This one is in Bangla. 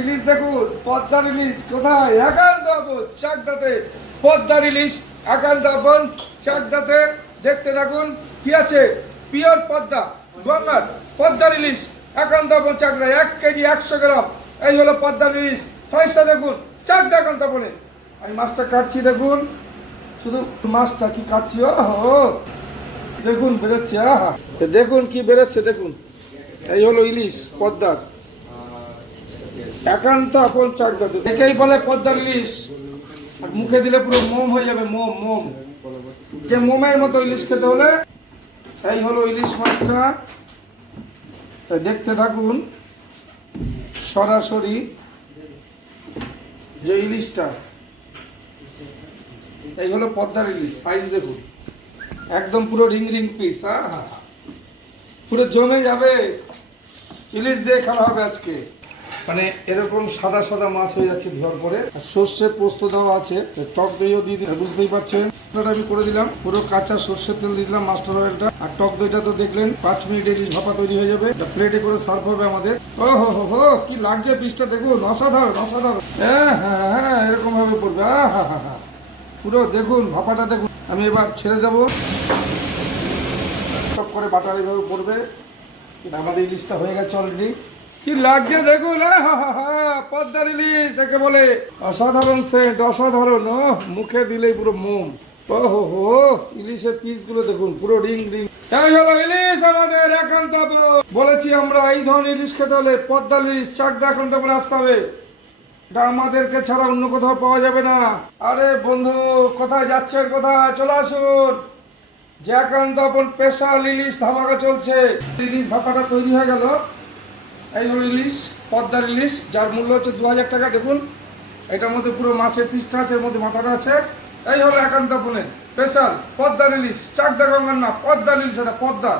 ইলিশ দেখুন পদ্মার ইলিশ কোথায়? একান্ত আপন চাকদাতে। পদ্মার ইলিশ একান্ত আপন চাকদাতে। দেখতে থাকুন, কি আছে? পিওর পদ্মা, গঙ্গার পদ্মার ইলিশ একান্ত আপন চাকদা এক কেজি একশো গ্রাম। এই হলো পদ্মার ইলিশ সাইজটা দেখুন, চাকদা একান্ত আপনে আমি মাছটা কাটছি, দেখুন। শুধু মাছটা কি কাটছি, ও দেখুন, বেরোচ্ছে দেখুন কি বেরোচ্ছে, দেখুন। এই হলো ইলিশ পদ্মার। একান্ত আপন চাকদাতে দেখেই বলে পদ্মার ইলিশ। মুখে দিলে পুরো মোম হয়ে যাবে, মোম মোম। যে মোমের মতো ইলিশ খেতে হলে এই হলো ইলিশ মাছটা। দেখতে থাকুন, সরাসরি যে ইলিশটা, এই হলো পদ্মার ইলিশ। সাইজ দেখুন। একদম পুরো রিং রিং পিস হ্যাঁ পুরো জমে যাবে। ইলিশ দিয়ে খেলা হবে আজকে। মানে এরকম সাদা সাদা মাছ হয়ে যাচ্ছে ধোয়ার পরে আর সর্ষে পোস্ত দেওয়া আছে টক দইও দিয়ে দিই বুঝতেই পারছেন? আমি করে দিলাম। পুরো কাঁচা সর্ষের তেল দিলাম মাস্টার অয়েলটা। আর টক দইটা তো দেখলেন, পাঁচ মিনিটে ইলিশ ভাপা তৈরি হয়ে যাবে। প্লেটে করে সার্ভ হবে আমাদের। ও হো হো হো, কি লাগছে পিসটা দেখুন? অসাধারণ অসাধারণ। হ্যাঁ হ্যাঁ হ্যাঁ এরকম ভাবে পড়বে আহ, হা হা হা। পুরো দেখুন ভাপাটা দেখুন। আমি এবার ছেড়ে দেবো। করে বাটার এইভাবে পড়বে আমাদের ইলিশটা হয়ে গেছে অলরেডি কি লাগছে দেখুন আহ, হা, হা, হা, পদ্মার ইলিশ একে বলে অসাধারণ সেন্ট অসাধারণ মুখে দিলেই পুরো মোম ও হো ইলিশের পিসগুলো দেখুন পুরো রিং রিং। এই হলো ইলিশ আমাদের একান্ত। বলেছি আমরা এই ধরনের ইলিশ খেতে হলে পদ্মার ইলিশ চাকদা একান্ত আসতে হবে। এটা আমাদেরকে ছাড়া অন্য কোথাও পাওয়া যাবে না। আরে বন্ধু কোথায় যাচ্ছেন কোথায়? চলে আসুন। যে একান্ত আপন স্পেশাল ইলিশ ধামাকা চলছে। ইলিশ ভাপাটা তৈরি হয়ে গেল। এই হলো ইলিশ, পদ্মার ইলিশ, যার মূল্য হচ্ছে দু হাজার টাকা। দেখুন, এটার মধ্যে পুরো মাছের পিসটা আছে, এর মধ্যে মাথাটা আছে। এই হলো একান্ত আপনের স্পেশাল পদ্মার ইলিশ, চাকদা গঙ্গার না পদ্মার ইলিশ, এটা পদ্মা